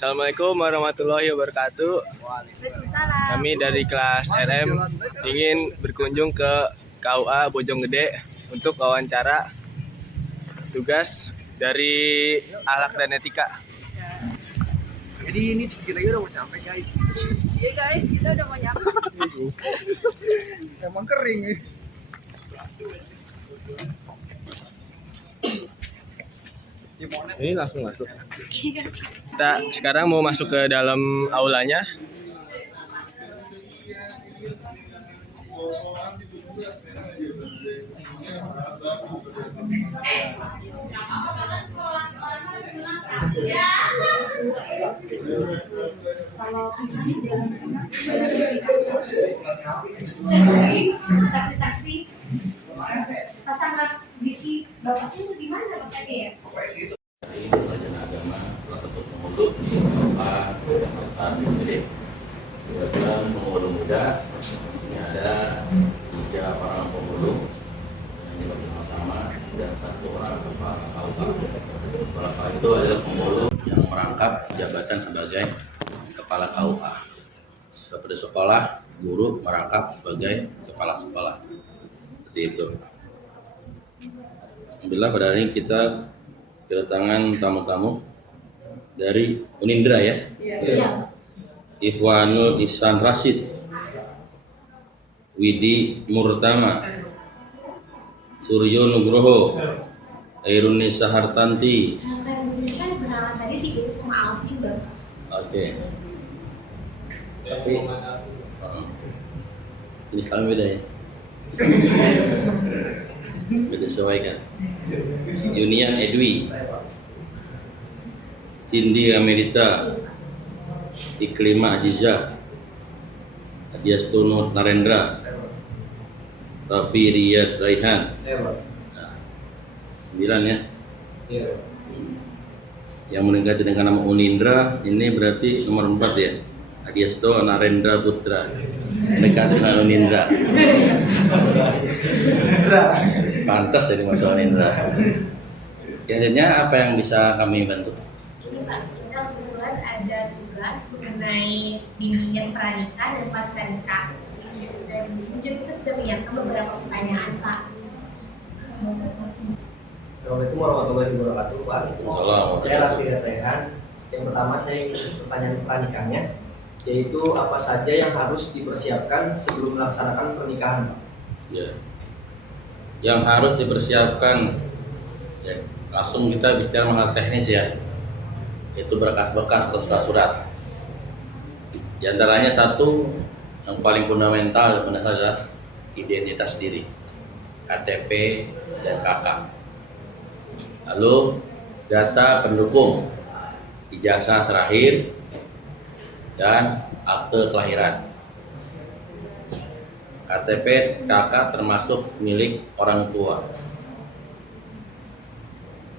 Assalamualaikum warahmatullahi wabarakatuh. Waalaikumsalam. Kami dari kelas RM ingin berkunjung ke KUA Bojonggede untuk wawancara tugas dari akhlak dan etika. Jadi ini kita udah mau sampai guys. Iya guys, kita udah mau nyampe. Emang kering nih. Ini langsung masuk. Kita sekarang mau masuk ke dalam aulanya. Saksi-saksi pasang bisi bapaknya di mana bapaknya ya? Dari pelajaran agama untuk pengurus di Bapak Jakarta Gede. Kebetulan pengurus muda ini ada 3 orang pengurus yang bersama-sama dan 1 orang kepala KUA. Kepala itu adalah pengurus yang merangkap jabatan sebagai kepala KUA. Seperti sekolah, guru merangkap sebagai kepala sekolah. Seperti itu. Alhamdulillah pada hari ini kita kedatangan tamu-tamu dari Unindra ya. Iya. Ikhwanul Ihsan Rashid, Widi Murtama, Suryo Nugroho, Airunisa Hartanti. Kan kenalan tadi dikirim sama Alvin Bang. Oke. Tapi ini Islam beda ya. Beda sesuaikan. Yunian Edwi, Cindy Amerita, Iklima Ajiza, Adiastono Narendra, Raffi Riyad Raihan. Nah, 9 ya. Yang mendekati dengan nama Unindra ini berarti nomor 4 ya. Adiasto Narendra Putra mendekati dengan Unindra. Pantas jadi masalah Unindra. Kira-kira apa yang bisa kami bantu? Ini Pak, kita kebetulan ada tugas mengenai bimbingan pranikah dan pascanikah. Dan di sini juga kita sudah menyiapkan beberapa pertanyaan Pak. Assalamualaikum warahmatullahi wabarakatuh, Pak. Waalaikumsalam. Saya Raffi Rehan. Yang pertama saya ingin pertanyaan pernikahnya, yaitu apa saja yang harus dipersiapkan sebelum melaksanakan pernikahan, Pak? Ya. Yang harus dipersiapkan ya, langsung kita bicara mengenai teknis ya, itu berkas-berkas atau surat-surat. Di antaranya satu yang paling fundamental adalah identitas diri, KTP dan KK. Lalu data pendukung, ijazah terakhir dan akte kelahiran. KTP KK termasuk milik orang tua.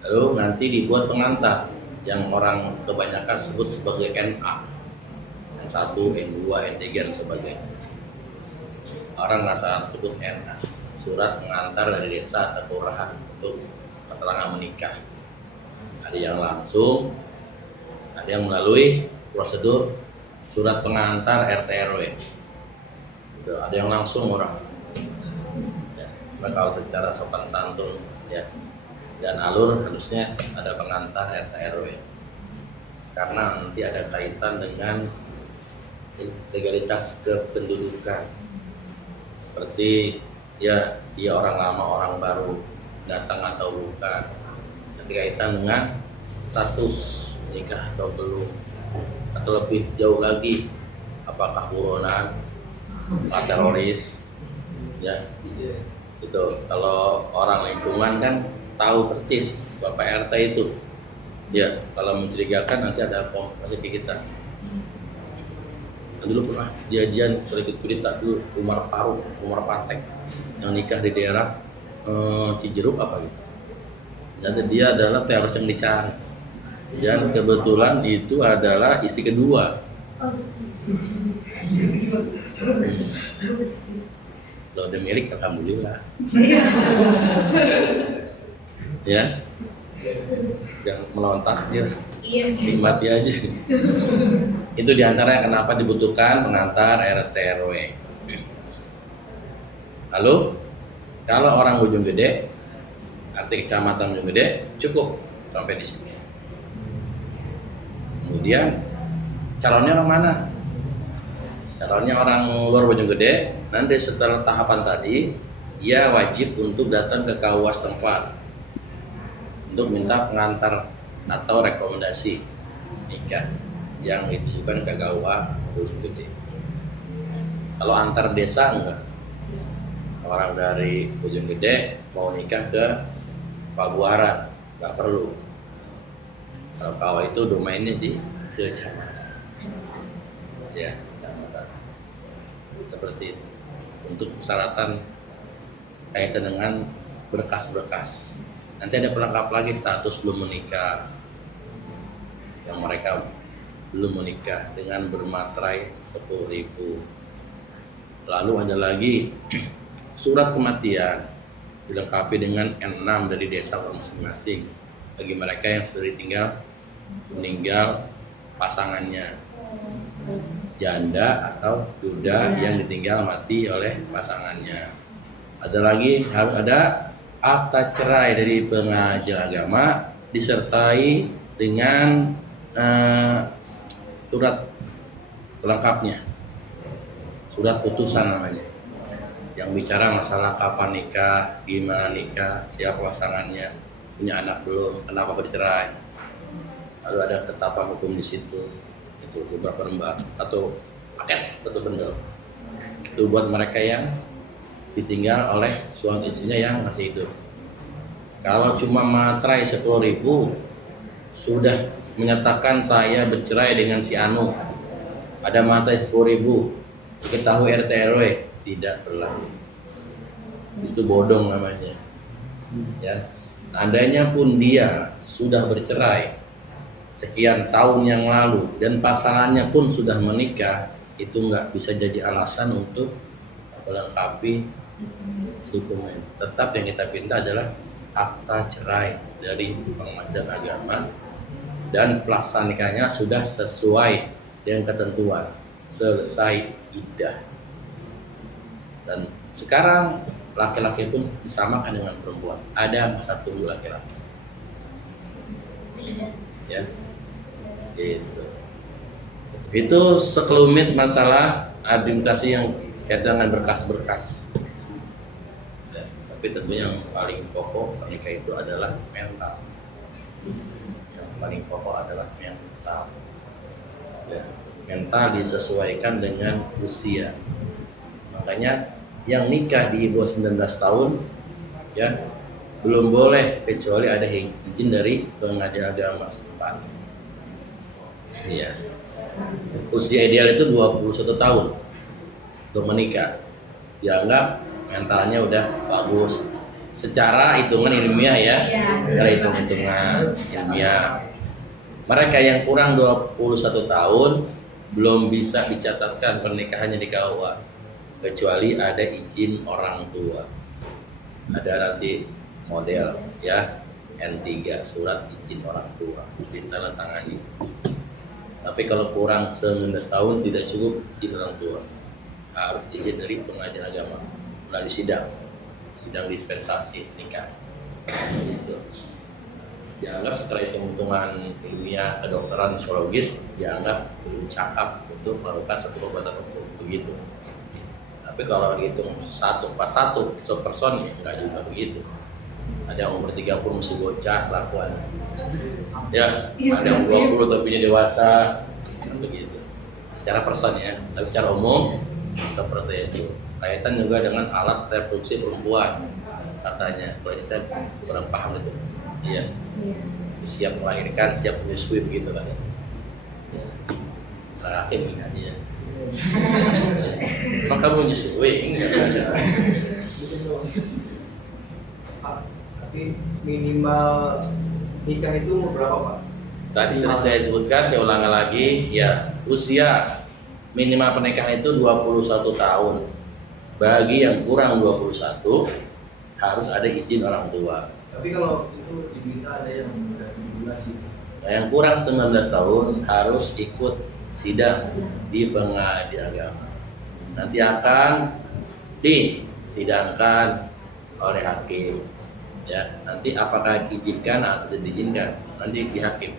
Lalu nanti dibuat pengantar yang orang kebanyakan sebut sebagai NA, N1, N2, N3 dan sebagainya. Orang rata-rata sebut NA, surat pengantar dari desa atau kelurahan untuk keterangan menikah. Ada yang langsung, ada yang melalui prosedur surat pengantar RT RW. Gitu. Ada yang langsung orang. Ya, nah kalau secara sopan santun ya dan alur harusnya ada pengantar RT RW. Karena nanti ada kaitan dengan legalitas kependudukan. Seperti ya dia orang lama orang baru datang atau bukan, berkaitan dengan status nikah atau belum, atau lebih jauh lagi apakah buronan, teroris, ya itu. Kalau orang lingkungan kan tahu persis Bapak RT itu, ya kalau mencurigakan nanti ada kompleks kita. Dulu pernah kejadian berikut berita dulu Umar Faruk, Umar Patek yang nikah di daerah Cijeruk apa gitu. Jadi dia adalah teroris yang dicari. Dan kebetulan itu adalah istri kedua. Kalau udah milik alhamdulillah. Ya. Yang melawan takdir. Iya sih. Nikmati aja. Itu diantara kenapa dibutuhkan pengantar RT RW. Lalu kalau orang Bojonggede, arti kecamatan Bojonggede cukup sampai di sini. Kemudian calonnya orang mana? Calonnya orang luar Bojonggede. Nanti setelah tahapan tadi, ia wajib untuk datang ke KUA setempat untuk minta pengantar atau rekomendasi nikah yang ditujukan ke KUA Bojonggede. Kalau antar desa enggak, orang dari Bojonggede mau nikah ke Pabuaran nggak perlu. Kalau KUA itu domainnya di kecamatan, ya kecamatan. Seperti itu. Untuk persyaratan kaitan dengan berkas-berkas. Nanti ada pelengkap lagi status belum menikah, yang mereka belum menikah dengan bermaterai 10.000. Lalu ada lagi surat kematian dilengkapi dengan N6 dari desa masing-masing bagi mereka yang sudah ditinggal meninggal pasangannya, janda atau duda yang ditinggal mati oleh pasangannya. Ada lagi harus ada akta cerai dari pengajar agama disertai dengan surat pelengkapnya, surat putusan namanya, yang bicara masalah kapan nikah, gimana nikah, siapa pasangannya, punya anak belum, kenapa bercerai. Lalu ada ketetapan hukum di situ, itu beberapa lembar atau paket satu bendel. Itu buat mereka yang ditinggal oleh suami istrinya yang masih hidup. Kalau cuma materai 10.000 sudah menyatakan saya bercerai dengan si Anu, ada materai 10.000, ketahui RT RW, tidak berlaku. Itu bodong namanya. Ya, andainya pun dia sudah bercerai sekian tahun yang lalu dan pasangannya pun sudah menikah, itu nggak bisa jadi alasan untuk melengkapi dokumen. Tetap yang kita minta adalah akta cerai dari pengajar agama dan pelaksananya sudah sesuai dengan ketentuan, selesai iddah. Dan sekarang laki-laki pun disamakan dengan perempuan, ada masa tunggu laki-laki. Ya, itu sekelumit masalah administrasi yang kaitan dengan berkas-berkas. Ya, tapi tentunya yang paling pokok pernikahan itu adalah mental. Yang paling pokok adalah mental. Ya, mental disesuaikan dengan usia. Makanya yang nikah di bawah 19 tahun ya belum boleh kecuali ada izin dari pengajar agama setempat. Iya. Usia ideal itu 21 tahun untuk menikah. Dianggap mentalnya udah bagus. Secara hitungan ilmiah ya. Secara hitungan ilmiah. Mereka yang kurang 21 tahun belum bisa dicatatkan pernikahannya di KUA kecuali ada izin orang tua. Ada nanti model ya N3 surat izin orang tua ditandatangani. Tapi kalau kurang 19 tahun tidak cukup izin orang tua, harus izin dari pengajar agama melalui sidang dispensasi nikah. Gitu. Dianggap secara hitung-hitungan ilmiah kedokteran psikologis dianggap belum cakap untuk melakukan satu pengobatan hukum begitu. Tapi kalau dihitung 1/1 per person ya enggak juga begitu. Ada yang umur 30 masih bocah kelakuan. Ya, ada yang 20 tapi dewasa begitu. Secara person ya, tapi secara umum seperti itu. Kaitan juga dengan alat reproduksi perempuan katanya. Kalau ini saya kurang paham itu. Iya. Siap melahirkan, siap menyusui begitu kan ya. Terakhir ini emang kamu menyusui? Enggak ada. Tapi minimal nikah itu umur berapa Pak? Tadi sudah saya sebutkan, saya ulangi lagi ya, usia minimal pernikahan itu 21 tahun. Bagi yang kurang 21 harus ada izin orang tua. Tapi kalau itu diminta ada yang udah 17 gitu. Yang kurang 19 tahun harus ikut sidang di pengadilan agama. Nanti akan disidangkan oleh hakim. Ya, nanti apakah diizinkan atau tidak diizinkan nanti di hakim.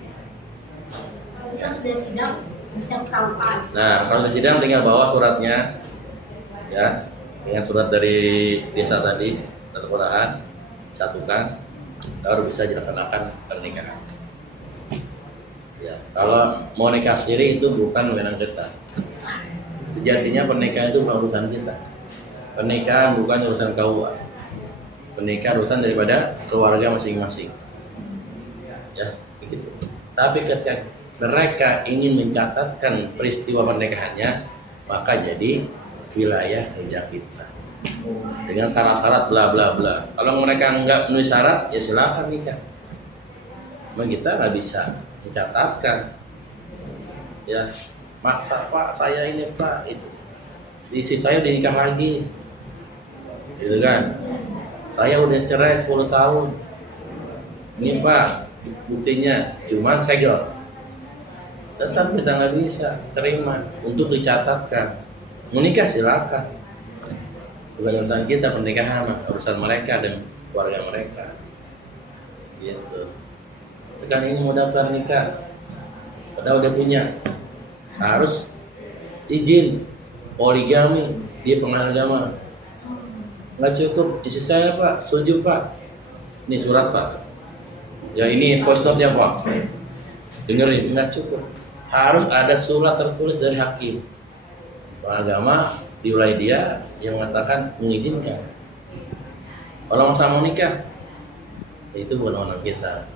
Kita sudah sidang bisa KUA. Nah, kalau sudah sidang tinggal bawa suratnya, ya, dengan surat dari desa tadi, atau kelurahan, satukan, baru bisa dilaksanakan pernikahan. Ya, kalau mau nikah sendiri itu bukan wewenang kita. Sejatinya pernikahan itu bukan urusan kita. Pernikahan bukan urusan KUA. Pernikahan urusan daripada keluarga masing-masing. Ya, begitu. Tapi ketika mereka ingin mencatatkan peristiwa pernikahannya, maka jadi wilayah kerja kita dengan syarat-syarat bla bla bla. Kalau mereka nggak memenuhi syarat, ya silakan nikah. Cuma kita nggak bisa mencatatkan. Ya, maksa Pak, saya ini Pak, itu istri saya udah nikah lagi, gitu kan? Saya udah cerai 10 tahun. Ini Pak, buktinya cuma segel. Tetap kita nggak bisa terima untuk dicatatkan. Menikah silakan. Bukan urusan kita pernikahan, urusan mereka dan keluarga mereka. Gitu. Kan ini mau daftar nikah, udah punya, harus izin poligami di pengadilan agama. Nggak cukup isi saya Pak, setuju Pak, ini surat Pak, ya ini post-notnya Pak, dengerin, nggak cukup, harus ada surat tertulis dari hakim agama di wilayah dia yang mengatakan mengizinkan. Kalau masa mau nikah, itu bukan urusan kita.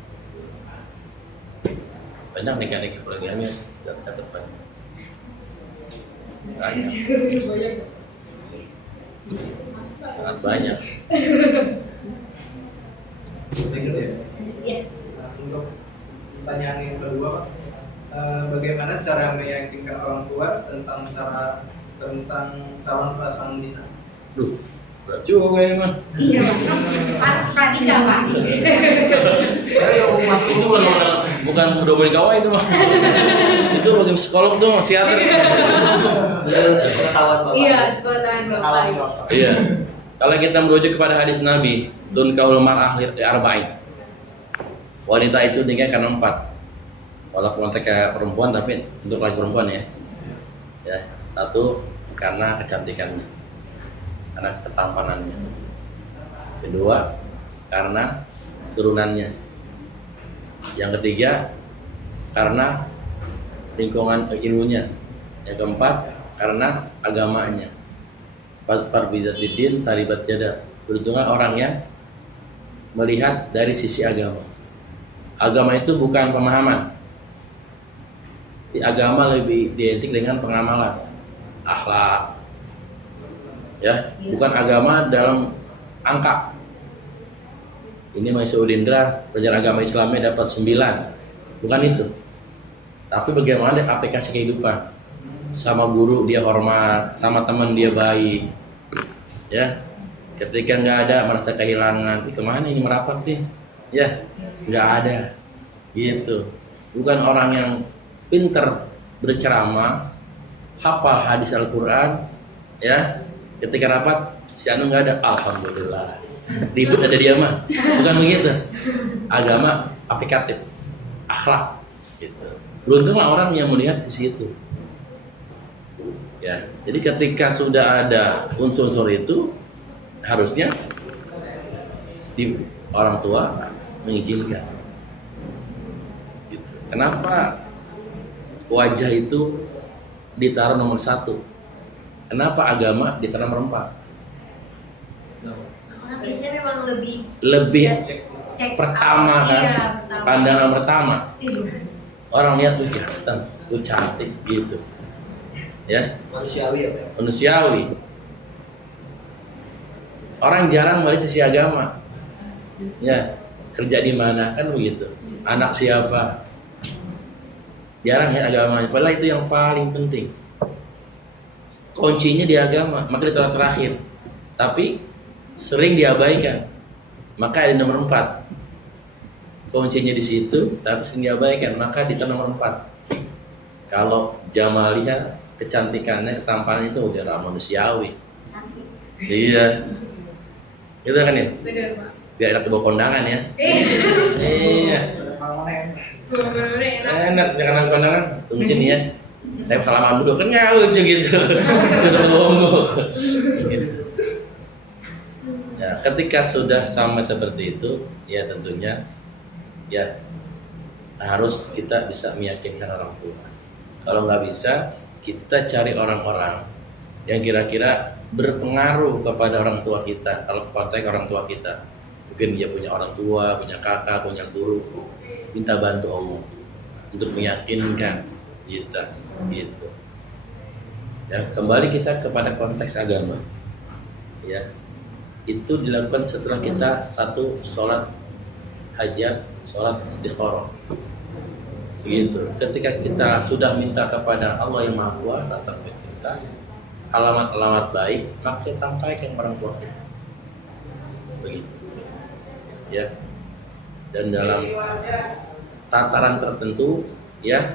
Banyak nikah-nikah poligami nggak catat banyak. Sangat banyak. Iya. Nah, untuk pertanyaan yang kedua, bagaimana cara meyakinkan orang tua tentang calon pasangan kita? Duh, berat juga ini mah. Iya, Pratika Pak. Itu bukan udah boleh kawan itu mah. Itu bagi psikolog tuh psikiater. Pengetahuan Bapak. Iya, sekolah Bapak. Iya. Kalau kita merujuk kepada hadis Nabi, tunkaul mar'ah li arba'in. Wanita itu nikah karena 4. Walaupun mereka perempuan tapi untuk laki perempuan ya. Ya, 1 karena kecantikannya. Karena ketampanannya. Kedua, karena turunannya. Yang ketiga, karena lingkungan ilmunya. Yang keempat, karena agamanya. Farbidin taribat jada. Beruntunglah orang yang melihat dari sisi agama. Agama itu bukan pemahaman. Agama lebih identik dengan pengamalan, akhlak. Ya, bukan agama dalam angka. Ini Masya Udindra, pelajaran agama Islamnya dapat 9. Bukan itu. Tapi bagaimana aplikasi kehidupan. Sama guru dia hormat, sama teman dia baik. Ya, ketika nggak ada merasa kehilangan, kemana ini merapat nih? Ya, nggak ada. Gitu. Bukan orang yang pinter berceramah, hafal hadis Al-Quran, ya. Ketika rapat, si Anu nggak ada, alhamdulillah. Ribut ada dia mah, bukan begitu. Agama aplikatif, akhlak, gitu. Beruntunglah orang yang melihat di situ. Ya, jadi ketika sudah ada unsur-unsur itu, harusnya si orang tua mengizinkan. Gitu. Kenapa wajah itu ditaruh nomor 1? Kenapa agama ditaruh nomor 4? Karena biasanya memang Lebih cek pertama kan, iya, pertama. pandangan pertama. Iya. Orang lihat lu ganteng, lu cantik gitu. Ya, Manusiawi ya Pak? manusiawi. Orang jarang melihat sisi agama. Ya, kerja di mana kan begitu. Anak siapa? Jarang ya agama. Padahal itu yang paling penting. Kuncinya di agama, maka ditaruh terakhir. Tapi sering diabaikan. Maka ada nomor 4. kuncinya di situ, tapi sering diabaikan. Maka di nomor 4. Kalau jamaliyah, kecantikannya, ketampanan itu udah manusiawi. Iya. Itu kan ya? Bener, Pak. Biar enak dibawa kondangan ya. Iya. Enak jangan kondangan. Tunggu sini ya. Saya salaman dulu kan nggak lucu gitu. Sudah ngomong. Gitu. Ya, ketika sudah sama seperti itu, ya tentunya ya harus kita bisa meyakinkan orang tua. Kalau nggak bisa, kita cari orang-orang yang kira-kira berpengaruh kepada orang tua kita. Kalau konteks orang tua kita, mungkin dia punya orang tua, punya kakak, punya guru, minta bantu Allah untuk meyakinkan kita, gitu. Ya, kembali kita kepada konteks agama. Ya, itu dilakukan setelah kita satu sholat hajat, sholat istikharah. Gitu. Ketika kita sudah minta kepada Allah yang Maha Kuasa sampai kita alamat-alamat baik, maka sampaikan orang tua kita. Begitu. Ya. Dan dalam tataran tertentu, ya,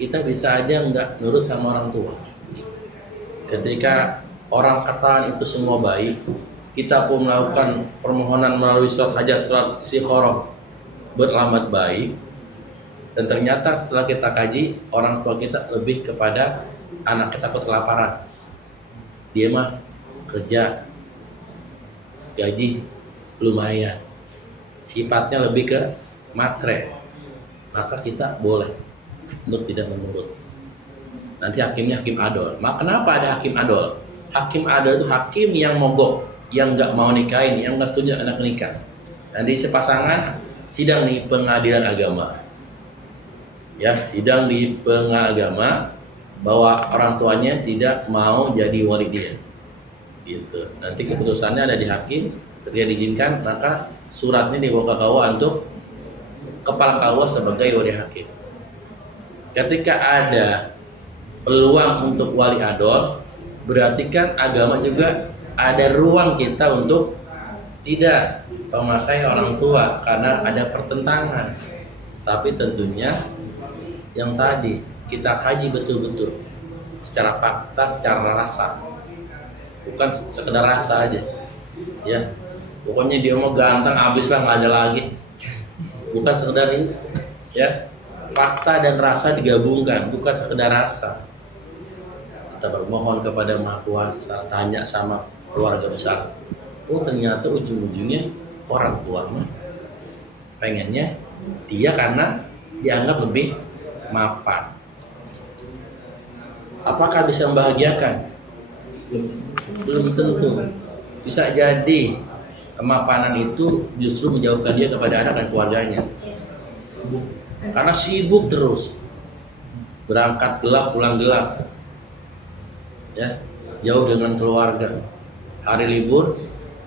kita bisa aja nggak nurut sama orang tua. Ketika orang katakan itu semua baik, kita pun melakukan permohonan melalui sholat hajat, sholat istikharah beralamat baik, dan ternyata setelah kita kaji, orang tua kita lebih kepada anak kita takut kelaparan. Dia mah kerja, gaji lumayan, sifatnya lebih ke matre, maka kita boleh untuk tidak menurut. Nanti hakimnya hakim adol. Maka kenapa ada hakim adol? Hakim adol itu hakim yang mogok, yang nggak mau nikahin, yang nggak setuju anak nikah. Nanti sepasangan sidang di pengadilan agama. Ya, sidang di pengadilan agama bahwa orang tuanya tidak mau jadi wali dia. Gitu. Nanti keputusannya ada di hakim, ketika diizinkan maka suratnya dibawa ke KUA untuk kepala KUA sebagai wali hakim. Ketika ada peluang untuk wali adol, berarti kan agama juga ada ruang kita untuk tidak memakai orang tua karena ada pertentangan. Tapi tentunya yang tadi kita kaji betul-betul secara fakta, secara rasa, bukan sekedar rasa aja. Ya, pokoknya dia mau ganteng, habis lah nggak ada lagi. Bukan sekedar itu. Ya, fakta dan rasa digabungkan, bukan sekedar rasa. Kita bermohon kepada Maha Kuasa, tanya sama keluarga besar. Oh ternyata ujung-ujungnya orang tua mah pengennya dia karena dianggap lebih mapan. Apakah bisa membahagiakan? Belum tentu. Bisa jadi kemapanan itu justru menjauhkan dia kepada anak dan keluarganya. Karena sibuk terus, berangkat gelap pulang gelap, ya, jauh dengan keluarga. Hari libur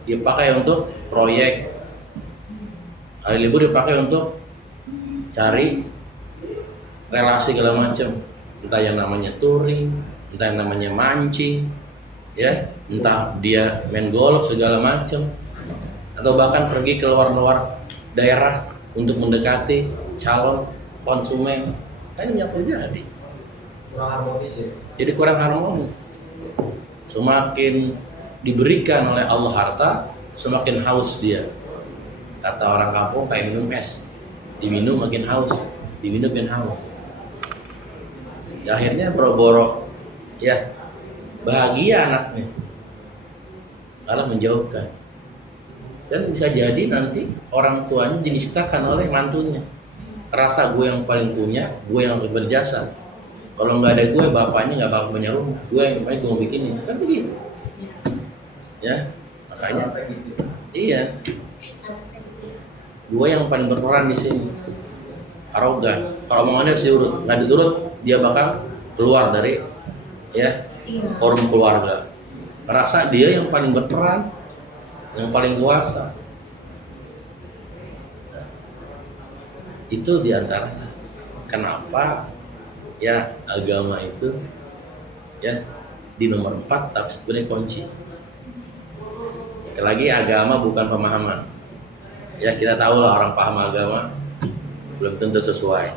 dipakai untuk proyek, hari libur dipakai untuk cari relasi segala macam, entah yang namanya touring, entah yang namanya mancing, ya, entah dia main golf segala macam, atau bahkan pergi ke luar-luar daerah untuk mendekati calon konsumen. Kan ini yang terjadi. Kurang harmonis ya. Jadi kurang harmonis. Semakin diberikan oleh Allah harta, semakin haus dia. Kata orang kampung kayak minum es, diminum makin haus, diminum makin haus. Ya, akhirnya boro-boro ya bahagia anaknya, malah menjauhkan. Dan bisa jadi nanti orang tuanya dinistakan oleh mantunya. Rasa gue yang paling punya, gue yang berjasa. Kalau nggak ada gue, bapaknya nggak bakal punya rumah. Gue yang paling gue mau bikinin, kan begitu. Ya, makanya iya. Gue yang paling berperan di sini. Arogan. Kalau omongannya harus diurut, nggak diurut, dia bakal keluar dari ya forum keluarga. Merasa dia yang paling berperan, yang paling kuasa. Nah, itu diantara kenapa ya agama itu ya di nomor 4 tapi sebenarnya kunci. Sekali lagi agama bukan pemahaman. Ya kita tahu lah orang paham agama belum tentu sesuai.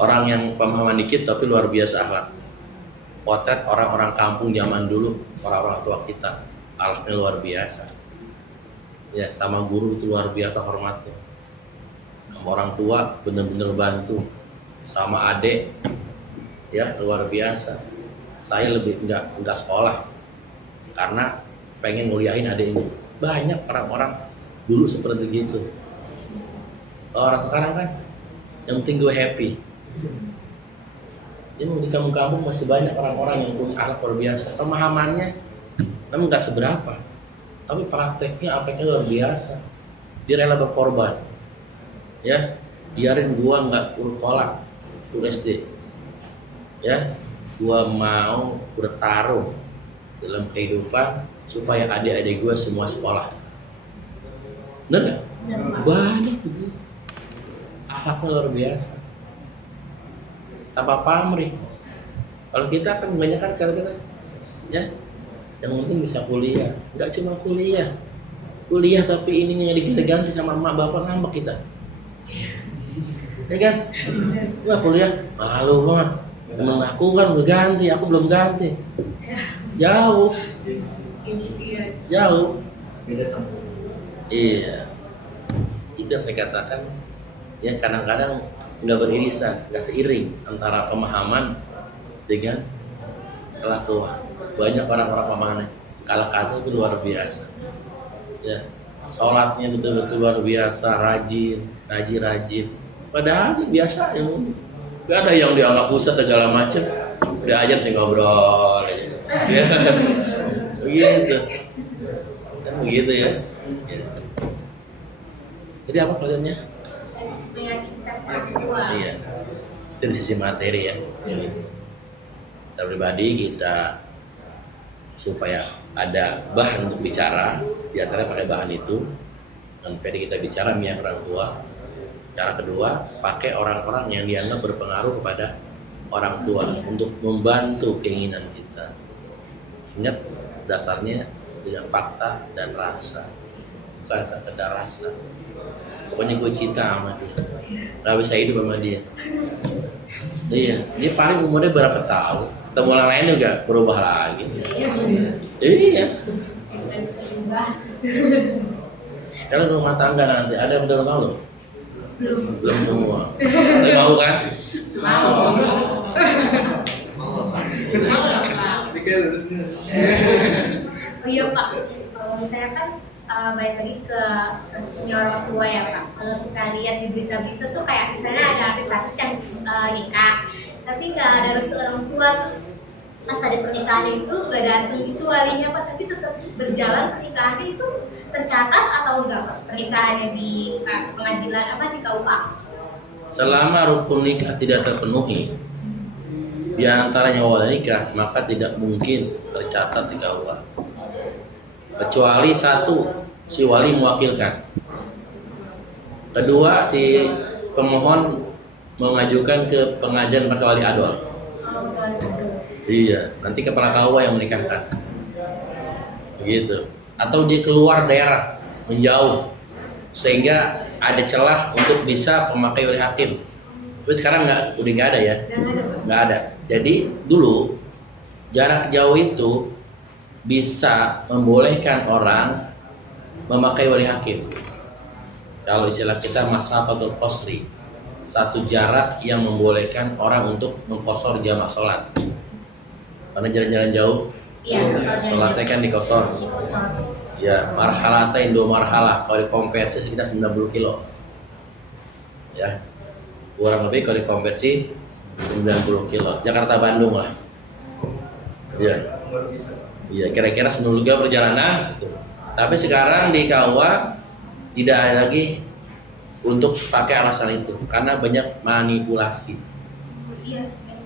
Orang yang pemahaman dikit tapi luar biasa akhlak. Potret orang-orang kampung zaman dulu, orang-orang tua kita, akhlaknya luar biasa. Ya sama guru itu luar biasa hormatnya. Sama orang tua bener-bener bantu. Sama adik, ya luar biasa. Saya lebih enggak sekolah karena pengen nguliahin adik ini. Banyak orang-orang dulu seperti gitu. Orang sekarang kan yang penting gue happy. Ini di kampung-kampung masih banyak orang-orang yang punya akhlak luar biasa. Pemahamannya memang nggak seberapa, tapi prakteknya apanya luar biasa. Dia rela berkorban, ya. Biarin gua nggak sekolah, SD, ya. Gua mau bertaruh dalam kehidupan supaya adik-adik gua semua sekolah. Bener nggak? Banyak begitu. Akhlaknya luar biasa. Tanpa pamrih. Kalau kita kan kebanyakan kita ya yang penting bisa kuliah. Nggak cuma kuliah tapi ini yang diganti sama emak bapak ngambek kita. Ya kan? Nggak kuliah malu banget. Temen aku kan udah ganti, aku belum ganti. Jauh. Beda sama. Iya. Itu yang saya katakan. Ya kadang-kadang nggak beririsan, nggak seiring antara pemahaman dengan kelakuan. Banyak orang-orang pemahaman kata itu luar biasa. Ya, sholatnya betul-betul luar biasa, rajin, ngaji rajin. Padahal biasa yang nggak ada yang dianggap pusat segala macam. Udah aja sih ngobrol aja. Ya, begitu. Kan begitu ya. Ya. Jadi apa pelajarannya? Meyakinkan orang tua. Iya, itu dari sisi materi ya. Secara pribadi kita supaya ada bahan untuk bicara, di antara pakai bahan itu, dan PD kita bicara minyak orang tua. Cara kedua, pakai orang-orang yang dianggap berpengaruh kepada orang tua untuk membantu keinginan kita. Ingat dasarnya dengan fakta dan rasa, bukan sekedar rasa. Pokoknya gue cinta sama dia, gak bisa hidup sama dia. Iya, dia paling umurnya berapa tahun, ketemu orang lain juga berubah lagi. Iya. Kalau rumah tangga nanti ada yang udah tahu belum semua. Tapi mau kan? Mau. Oh iya Pak, kalau misalnya kan balik lagi ke restunya orang tua ya Pak. Kalau kita lihat di berita-berita tuh kayak misalnya ada artis-artis yang nikah, tapi nggak ada restu orang tua, terus pas ada pernikahannya itu nggak datang itu walinya Pak, tapi tetap berjalan pernikahannya itu tercatat atau enggak Pak? Pernikahannya di pengadilan apa di KUA? Selama rukun nikah tidak terpenuhi di antaranya wali nikah, maka tidak mungkin tercatat di KUA. Kecuali satu, si wali mewakilkan. Kedua, si pemohon mengajukan ke pengajian pakai wali adol. Iya, nanti kepala KUA yang menikahkan. Begitu. Atau dia keluar daerah, menjauh, sehingga ada celah untuk bisa memakai wali hakim. Tapi sekarang udah nggak ada ya, nggak ada. Jadi dulu jarak jauh itu bisa membolehkan orang memakai wali hakim. Kalau istilah kita maslahatul qasri, satu jarak yang membolehkan orang untuk mengqasar jamak sholat. Karena jalan-jalan jauh, sholatnya kan dikosor. Ya, marhalatain 2 marhalah, kalau dikonversi sekitar 90 kilo. Ya, kurang lebih kalau dikonversi 90 kilo. Jakarta Bandung lah. Iya. Iya, kira-kira 90 kilo perjalanan gitu. Tapi sekarang di KUA tidak ada lagi untuk pakai alasan itu karena banyak manipulasi.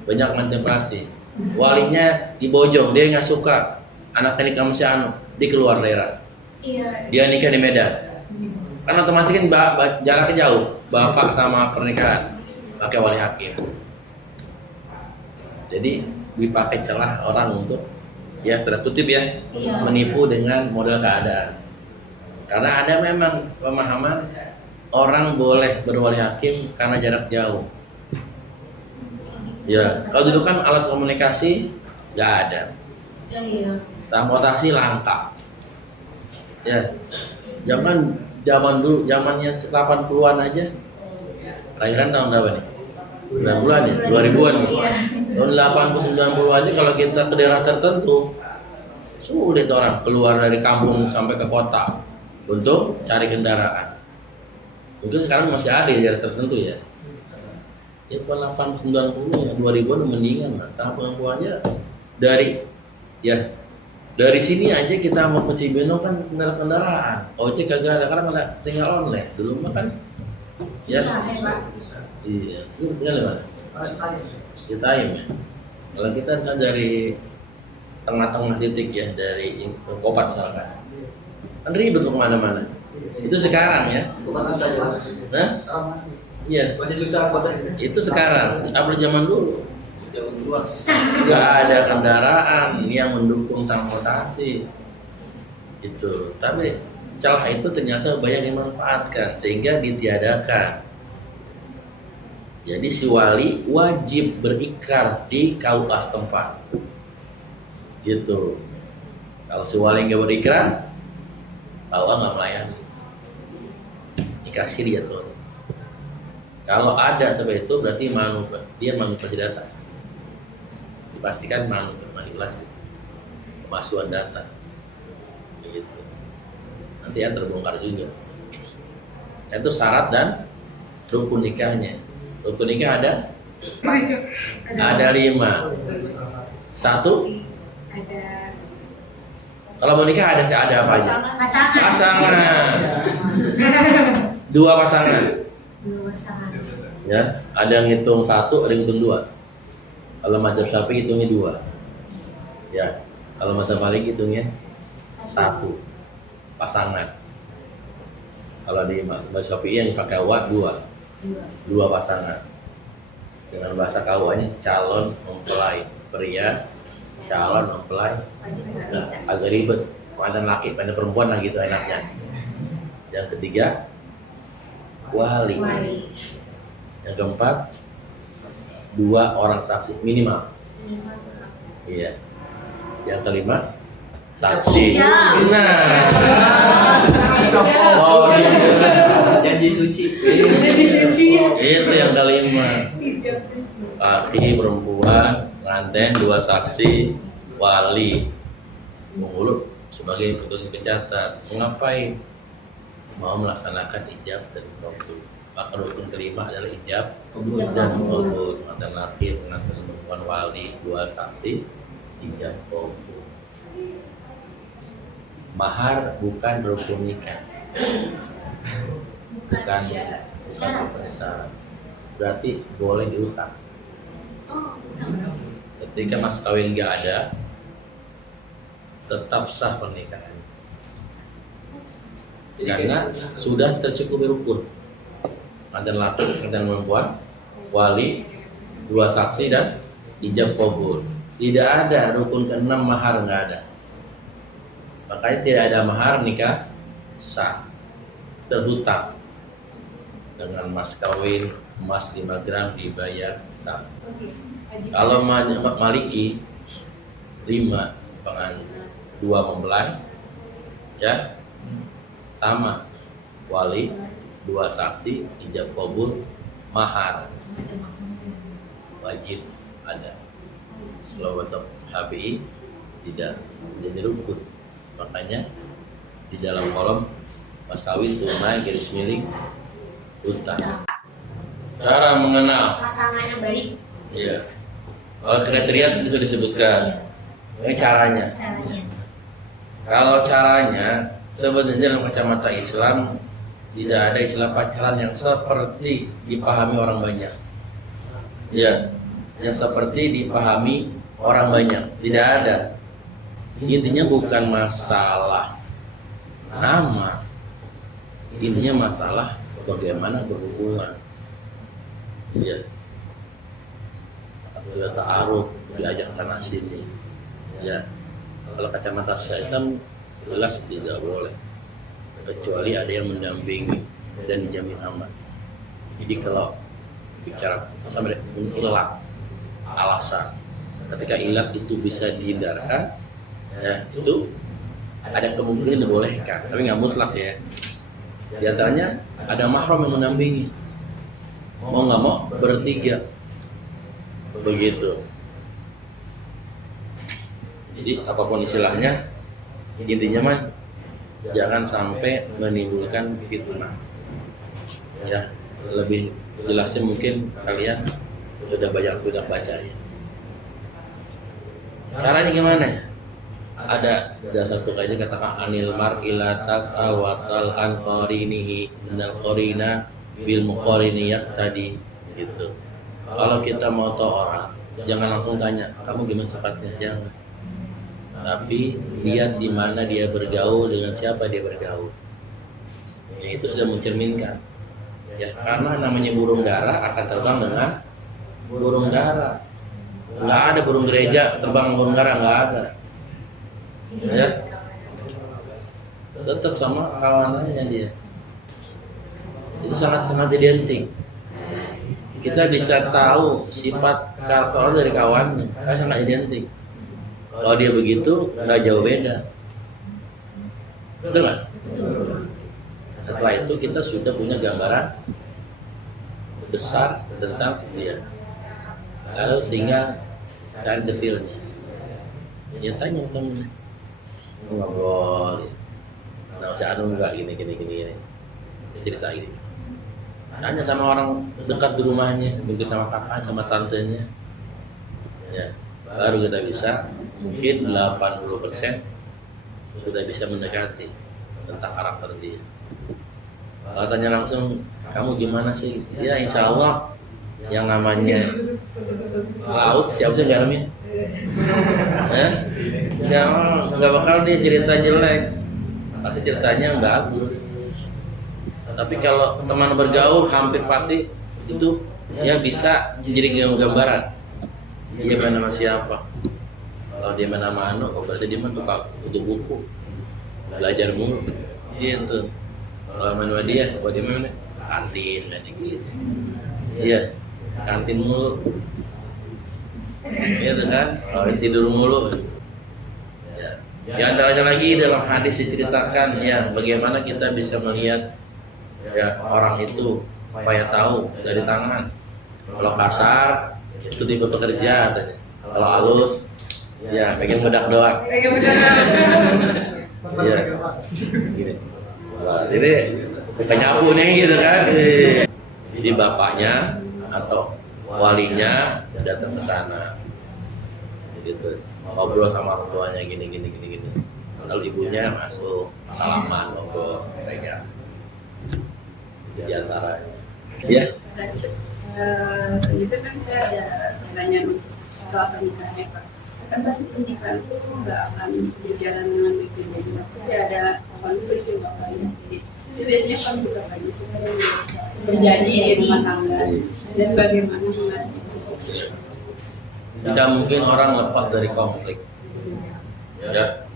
Banyak manipulasi. Walinya di Bojong, dia nggak suka anaknya nikah sama si Anu, dia keluar daerah. Dia nikah di Medan. Kan otomatis kan jaraknya jauh, bapak sama pernikahan pakai wali hakim. Jadi dipakai celah orang untuk ya tertutup ya, menipu dengan model keadaan. Karena ada memang pemahaman orang boleh berwali hakim karena jarak jauh. Ya, kalau dulu kan alat komunikasi nggak ada, Iya. transportasi langka. Ya, zaman dulu, zamannya 80-an aja. Kelahiran tahun berapa nih? 90-an ya, 2000-an nih. Iya. Tahun 80 90 aja kalau kita ke daerah tertentu sulit orang keluar dari kampung sampai ke kota untuk cari kendaraan. Mungkin sekarang masih ada di daerah tertentu ya. Ya kalau 80 90 ya 2000-an mendingan lah. Tahun aja dari sini aja kita mau ke Cibinong kan kendaraan. Ojek kagak ada karena malah tinggal online. Dulu mah kan ya. Iya, itu tinggal di mana? Kita ya. Kalau kita kan dari tengah-tengah titik ya, dari Kopat misalkan, kan ribet ke mana-mana. Itu sekarang ya. Nah, iya. Masih susah kota. Itu sekarang. Apa zaman dulu? Jauh luas. Nggak ada kendaraan yang mendukung transportasi. Itu. Tapi celah itu ternyata banyak dimanfaatkan sehingga ditiadakan. Jadi si wali wajib berikrar di KUA setempat. Gitu. Kalau si wali nggak berikrar, KUA nggak melayani. Dikasih dia tuh. Kalau ada seperti itu berarti dia manipulasi data. Dipastikan manipulasi pemalsuan data. Begitu. Nanti yang terbongkar juga. Itu syarat dan rukun nikahnya. Rukun nikah ada 5. 1. Ada Kalau mau nikah ada apa aja? Pasangan. 2 pasangan. 2 pasangan. Ya, ada yang ngitung 1, ada yang ngitung 2. Kalau mazhab Syafi'i hitungnya 2. Ya, kalau mazhab Maliki hitungnya 1 pasangan. Kalau di mazhab Syafi'i yang pakai wa 2 pasangan. Dengan bahasa KUA-nya calon mempelai pria, calon mempelai. Nah, agak ribet, mantan laki, mantan perempuan lah gitu enaknya. Yang ketiga wali. Yang keempat 2 orang saksi minimal. Iya. Yang kelima saksi. Nah. Oh, Janji suci. itu yang kelima. Laki, perempuan, pengantin, 2 saksi, wali, mulut sebagai petugas pencatat. Mengapain? Mau melaksanakan ijab dan qabul. Maka rukun kelima adalah ijab dan qabul. Pengantin laki, pengantin perempuan, wali, 2 saksi, ijab qabul. Mahar bukan rukun nikah. Bukan syarat. Berarti boleh diutang. Ketika mas kawin nggak ada, tetap sah pernikahan. Karena sudah tercukupi rukun. Mantan laki, mantan perempuan, wali, 2 saksi dan ijab qabul. Tidak ada rukun ke-6 mahar, nggak ada. Makanya tidak ada mahar nikah sah. Terhutang dengan mas kawin emas 5 gram dibayar tak. Kalau Maliki 5 pengantin 2 mempelai ya sama, wali 2 saksi, ijab qabul, mahar wajib ada. Kalau untuk HPI tidak jadi rukun. Makanya di dalam kolom mas kawin tunai garis milik utang. Cara mengenal Pasangan yang baik. iya. Kriteria itu disebutkan. Ini caranya. Kalau caranya sebenarnya dalam kacamata Islam tidak ada istilah pacaran yang seperti dipahami orang banyak. Ya, yang seperti dipahami orang banyak. Tidak ada. Intinya bukan masalah nama. Intinya masalah bagaimana berhubungan. Iya. Apabila ta'aruf diajak sana sini. Ya. Kalau kacamata Islam jelas tidak boleh. kecuali ada yang mendampingi dan dijamin aman. Jadi kalau bicara sampai ilat alasan, ketika ilat itu bisa dihindarkan, ya itu ada kemungkinan dibolehkan, tapi nggak mutlak ya. Di antaranya ada mahram yang mendampingi, mau nggak mau bertiga, begitu. Jadi apapun istilahnya, intinya mah jangan sampai menimbulkan fitnah. Ya, lebih jelasnya mungkin kalian sudah baca ya. Caranya gimana? Ada satu aja katakan anil mar'ila tas'al wasal an qarinihi innal qarina bil muqariniyat tadi gitu. Kalau kita mau tahu orang, jangan langsung tanya kamu gimana sifatnya, jangan. Tapi lihat di mana dia bergaul, dengan siapa dia bergaul. Ya, itu sudah mencerminkan. Ya, karena namanya burung dara akan terbang dengan burung dara. Nggak ada burung gereja terbang burung dara, nggak ada. Ya, tetap sama kawanannya dia. Itu sangat identik. Kita bisa tahu sifat karakter orang dari kawannya, kan sangat identik. Kalau dia begitu, nggak jauh beda. Betul nggak? Setelah itu kita sudah punya gambaran besar tentang dia. Lalu tinggal cari detailnya. Ya tanya temennya, ngobrol. Nah, si Anu enggak gini. Cerita ini. Tanya sama orang dekat di rumahnya, begitu sama kakak, sama tantenya. Ya, baru kita bisa mungkin 80% sudah bisa mendekati tentang karakter dia. Kalau tanya langsung, kamu gimana sih? Ya insya Allah yang namanya laut siapnya garamnya. Ya, nggak bakal dia cerita jelek, pasti ceritanya yang bagus. Tapi kalau teman bergaul hampir pasti itu ya bisa jadi gambaran. Dia main sama siapa? Kalau dia main sama Anu, berarti dia buka buku, belajar mulu. Gitu. Kalau main sama dia, kalau dia main kantin, gitu. Iya, kantin mulu. Gitu kan? Kalau tidur mulu. Ya. Di antaranya lagi dalam hadis diceritakan ya bagaimana kita bisa melihat ya orang itu supaya tahu dari tangan. Kalau kasar itu tipe pekerja katanya. Kalau halus ya pengen bedak doang. Iya. Gini. Wah, jadi suka nyapu nih gitu kan. Jadi bapaknya atau walinya datang ke sana. Gitu. Ngobrol sama orang tuanya gini. Lalu ibunya masuk salaman ngobrol mereka. Di antaranya. Iya. Selanjutnya kan saya ada pertanyaan setelah pernikahan Pak. Kan pasti pernikahan itu nggak akan berjalan dengan baik-baik aja. Pasti ada konflik yang bakal ya. Itu biasanya konflik apa aja sih yang terjadi di rumah tangga dan bagaimana mengatasi konflik? Tidak mungkin orang lepas dari konflik. Ya.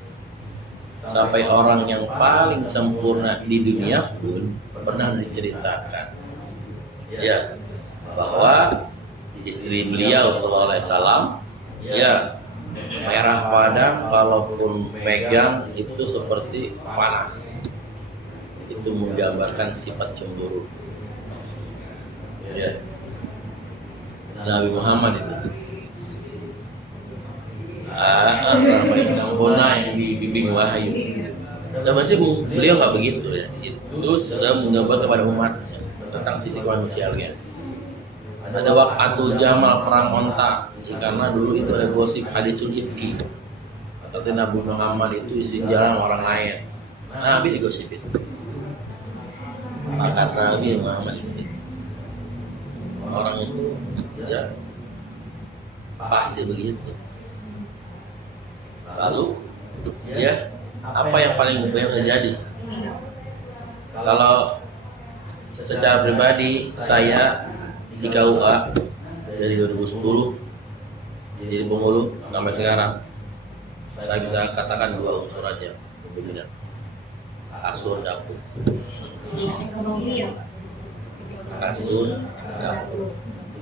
Sampai orang yang paling sempurna di dunia pun pernah diceritakan ya bahwa istri beliau sallallahu alaihi wasallam ya merah padam kalaupun pegang itu seperti panas. Itu menggambarkan sifat cemburu. Ya. Nabi Muhammad itu yang sempurna yang dibimbing wahyu. Sebenarnya beliau nggak begitu ya. Itu sudah menggambar kepada umat tentang sisi kemanusiaan. Ada waqatul jamal perang onta karena dulu itu ada gosip hadisul ifki. Kata Nabi Muhammad itu isi jalan orang lain. Nabi digosipin. Kata Nabi Muhammad itu orang itu ya pasti begitu. Lalu ya apa yang paling banyak terjadi? Kalau secara pribadi saya di KUA dari 2010 jadi pengulu sampai sekarang saya bisa katakan dua unsur aja pembedaan. kasur dapur. Ekonomi ya Pak. Kasur dapur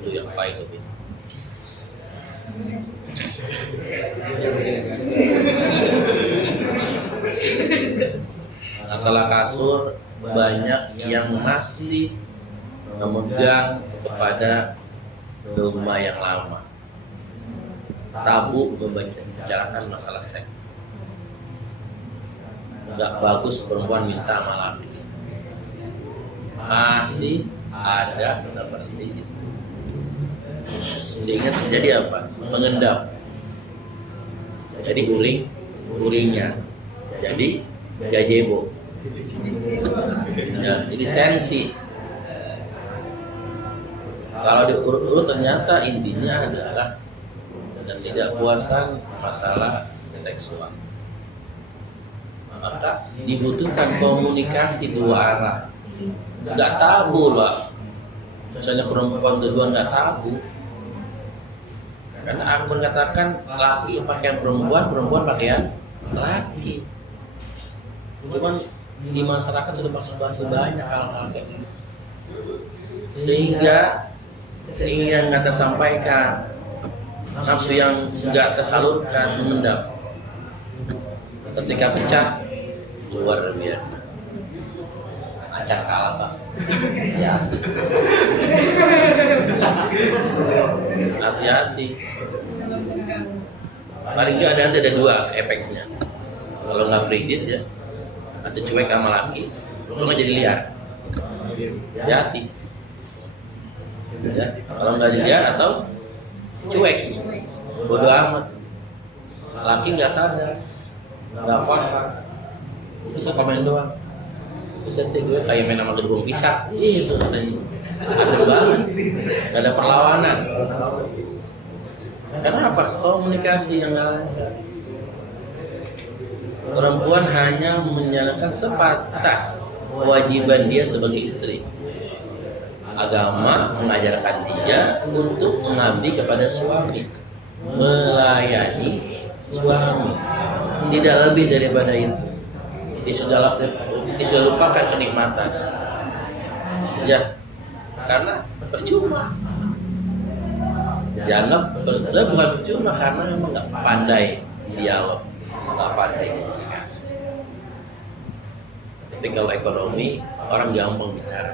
itu yang paling penting. Masalah kasur, banyak yang masih memegang kepada dogma yang lama, tabu membicarakan masalah seks. Nggak bagus perempuan minta sama laki. Masih ada seperti itu, sehingga terjadi apa? Mengendap. Jadi uringnya jadi gazebo. Ya, jadi sensi. Kalau diurut-urut ternyata intinya adalah ketidakpuasan masalah seksual. Maka dibutuhkan komunikasi dua arah. Nggak tabu lah. Misalnya perempuan kedua nggak tabu. Karena aku katakan laki pakaian perempuan, perempuan pakaian laki. Cuman di masyarakat sudah masih banyak hal-hal kayak gitu. Sehingga keinginan nggak tersampaikan, nafsu yang nggak tersalurkan mengendap. Ketika pecah, luar biasa. Acan kalah Pak. Ya. Hati-hati. Paling nggak ada dua efeknya. Kalau nggak kredit ya, atau cuek sama laki, lo nggak jadi liar. Hati-hati. Ya, kalau nggak dilihat atau cuek, bodoh amat. Laki nggak sadar, nggak paham, bisa komen doang. Terus nanti gue kayak main sama gedung pisang, itu katanya. Ada banget, nggak ada perlawanan. Kenapa? Komunikasi yang nggak lancar. Perempuan hanya menjalankan sebatas kewajiban dia sebagai istri. Agama mengajarkan dia untuk mengabdi kepada suami, melayani suami, tidak lebih daripada itu. Dia sudah lupakan kenikmatan. Ya, karena percuma. Dianggap bukan percuma karena memang nggak pandai dialog, nggak pandai komunikasi. Jadi kalau ekonomi orang gampang bicara.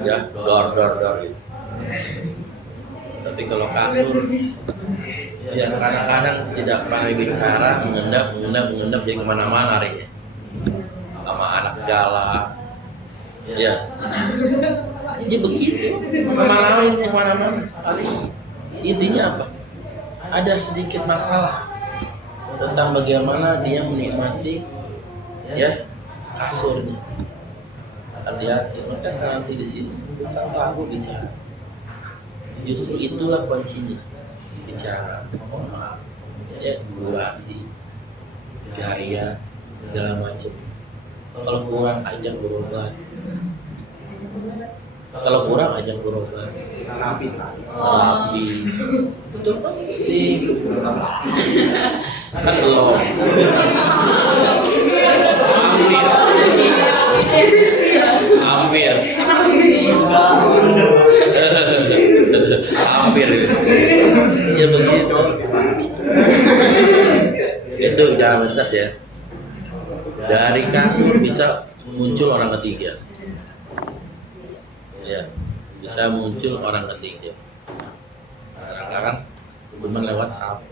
Ya, dor gitu. Tapi kalau kasur, ya kadang-kadang tidak pandai bicara, mengendap jadi kemana-mana larinya. Sama anak galak, ya. Jadi begitu, lari kemana-mana. Intinya apa? Ada sedikit masalah tentang bagaimana dia menikmati, ya, kasurnya. Hati-hati, maka nanti di sini bukan tabu bicara. Justru itulah kuncinya, bicara. Ya, durasi, gaya, segala macam. Kalau kurang ajak berobat. Kalau kurang ajak berobat. Terapi. Betul penting. Kan belum. Hampir. Ya begitu. Itu jangan mentas ya. Dari kasur bisa muncul orang ketiga. Ya, bisa muncul orang ketiga. Kadang-kadang cuma lewat HP.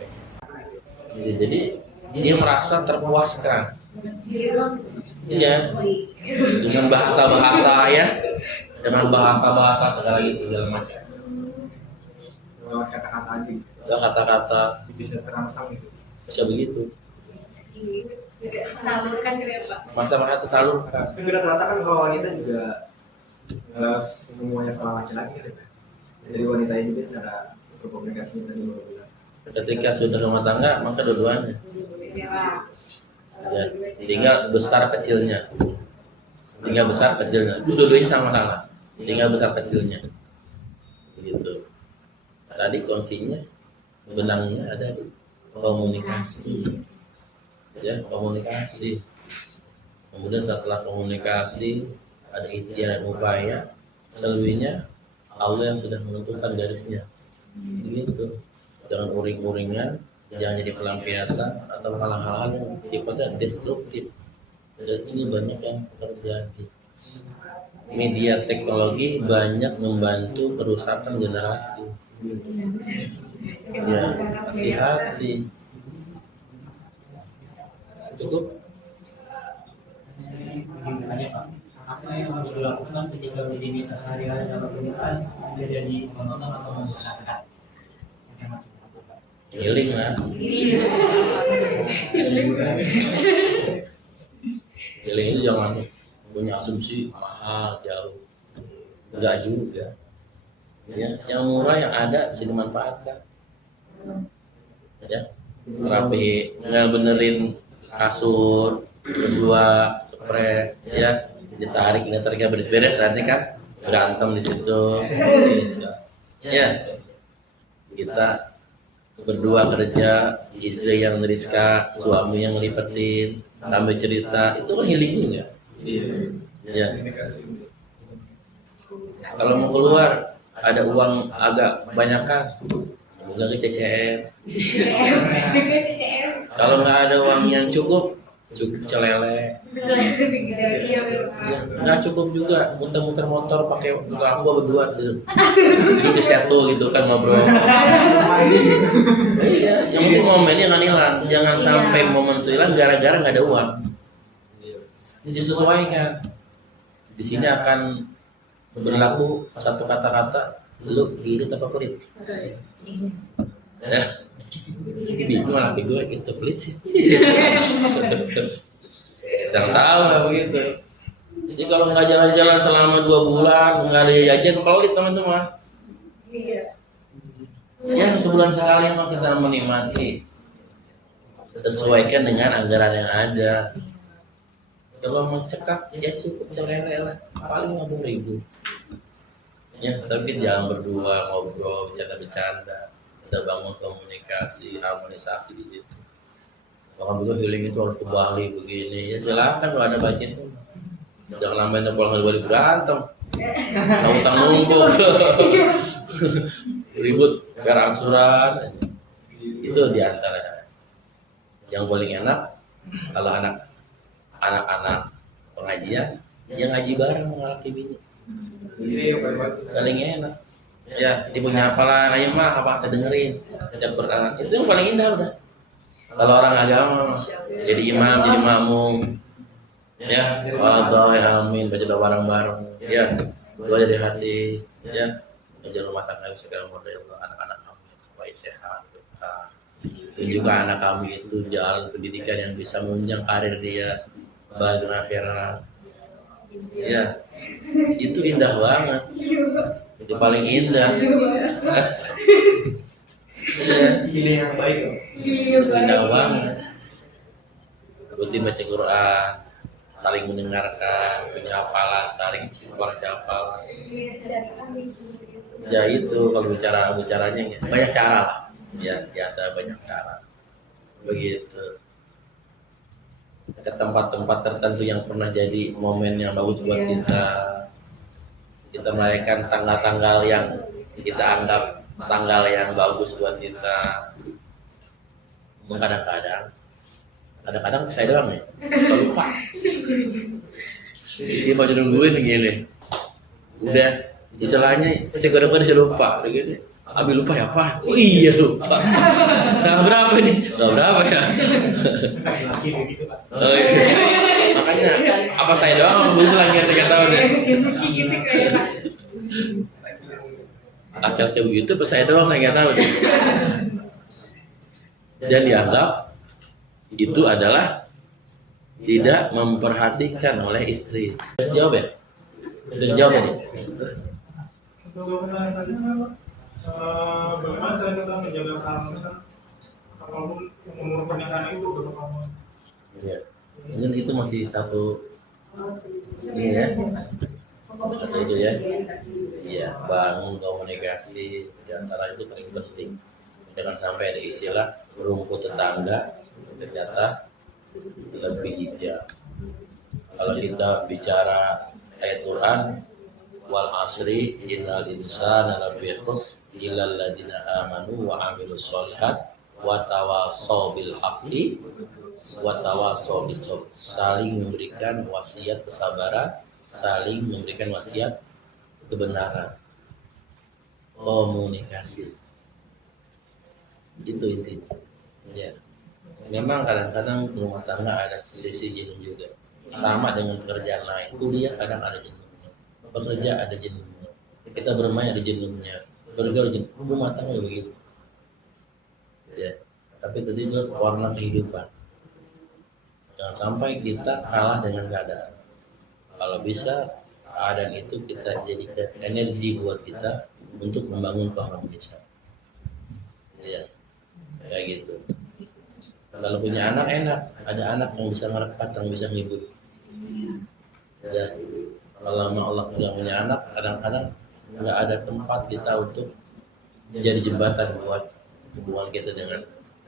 Jadi dia merasa terpuaskan. Iya, dengan bahasa-bahasa ya, dengan bahasa-bahasa segala gitu segala macam. Kata-kata aja. Kata-kata Bisa terangsang gitu. bisa begitu. Salurkan gitu ya Pak. Masa-masa tersalurkan. Tapi rata-rata kan kalau wanita juga semuanya salah laki-laki gitu. Jadi wanita ini juga cara berkomunikasi tadi baru bilang. Ketika sudah rumah tangga, maka dua-duanya. Ya, tinggal besar kecilnya. Dua-duanya sama-sama. Tinggal besar kecilnya. Begitu. Tadi kuncinya, benangnya ada di komunikasi. Ya, komunikasi. Kemudian setelah komunikasi ada ikhtiar dan upaya, selebihnya Allah yang sudah menentukan garisnya. Begitu. Jangan uring-uringan, jangan jadi pelampiasan atau hal-hal yang sifatnya destruktif. Dan ini banyak yang terjadi. Media teknologi banyak membantu kerusakan generasi. Ya, hati-hati. Cukup. Gimana Pak? Apa yang harus dilakukan ketika rutinitas sehari-hari dalam pernikahan menjadi monoton atau membosankan? Yang harus dilakukan? Healing lah. Healing itu jangan punya asumsi mahal jauh. Enggak juga. Ya, yang murah yang ada bisa dimanfaatkan. Ya, rapi, nggak benerin kasur, berdua, spray, ya, ditarik beres-beres, nanti kan berantem di situ. Bisa. Ya, kita berdua kerja, istri yang neriska, suami yang ngelipetin, sambil cerita, itu kan healing juga. Ya. Kalau mau keluar, ada uang agak banyakan, nggak ke CCM. Kalau nggak ada uang yang cukup celele. Ya, nggak cukup juga, muter-muter motor pakai gua berdua tuh. Duduk di satu gitu kan ngobrol. Iya, yang penting momennya nggak hilang. Jangan sampai momen itu hilang gara-gara nggak ada uang. Disesuaikan. Di sini akan berlaku satu kata-kata, lu irit apa pelit? Ya, ini bingung laki gue itu pelit sih. Jangan tahu lah begitu. Jadi kalau nggak jalan-jalan selama 2 bulan, nggak ada jajan, pelit teman-teman. Ya sebulan sekali mah kita menikmati. Sesuaikan dengan anggaran yang ada. Kalau mau cekak, ya cukup celele lah, paling 50.000. Ya, tapi jangan berdua ngobrol, bercanda-bercanda. Kita bangun komunikasi, harmonisasi di situ. Bahkan juga healing itu harus ke Bali begini. Ya silakan kalau ada budget. Jangan lambain pulang dari berantem. Tahu utang numpuk. Ribut biar angsuran. Itu diantara yang paling enak kalau anak-anak pengajian yang ngaji bareng mengalami bini. Paling enak. Ya, dia punya hafalan, ayo mah apa saya dengerin. Ada Quran. Itu yang paling indah udah. Kalau orang agama jadi imam, jadi makmum. Ya, Allah amin, baca doa bareng-bareng. Ya, doa dari hati. Ya, menjaga rumah tangga segala model anak-anak kami supaya sehat. Dan juga anak kami itu jalan pendidikan yang bisa menunjang karir dia, baik dan akhirat. Ya, itu indah banget. Itu paling indah. Ya, Pilih yang baik. indah banget. Rutin baca Quran, saling mendengarkan, punya hafalan, saling koreksi hafalan. Ya itu kalau bicaranya ya. Banyak cara lah. Ya, ada banyak cara. Begitu. Ke tempat-tempat tertentu yang pernah jadi momen yang bagus buat kita merayakan tanggal-tanggal yang kita anggap tanggal yang bagus buat kita. Kadang-kadang saya doang ya, lupa. Isi mau nungguin gini. Udah, istilahnya saya kadang-kadang saya lupa, gitu. Abi lupa ya Pak? Oh iya lupa. Tanggal berapa nih? Tanggal berapa ya? Oh, iya. Makanya apa saya doang belum lagi 3 tahun deh. Laki-laki begitu, pas saya doang 3 tahun deh. Dan dianggap itu adalah tidak memperhatikan oleh istri. Udah jawab ya? Udah jawab ya? Bagaimana cara kita menjaga keharmonisan apapun umur pernikahan itu berapa lama? Iya. Mungkin itu masih satu ini ya. Itu ya. Iya, bangun komunikasi di antara itu paling penting. Jangan sampai ada istilah rumput tetangga ternyata lebih hijau. Kalau kita bicara ayat Quran, wal asri innal insana lafi khusr illal ladzina amanu wa amilus sholihat wa tawassaw bil haqqi wa tawassaw bis sabr. Saling memberikan wasiat kesabaran, saling memberikan wasiat kebenaran. Komunikasi. Itu intinya. Ya. Memang kadang-kadang rumah tangga ada sisi jenuh juga. Sama dengan pekerjaan lain. Kuliah kadang ada jenuhnya. Bekerja ada jenuhnya. Kita bermain ada jenuhnya. Kerja ada jenuh. Rumah tangga juga begitu. Ya. Tapi tadi itu warna kehidupan. Jangan sampai kita kalah dengan keadaan. Kalau bisa keadaan itu kita jadikan energi buat kita untuk membangun pahlawan desa. Ya, kayak gitu. Kalau punya anak enak, ada anak yang bisa merekat, yang bisa ngibur. Ya, kalau Allah punya anak, kadang-kadang nggak ada tempat kita untuk jadi jembatan buat hubungan kita dengan.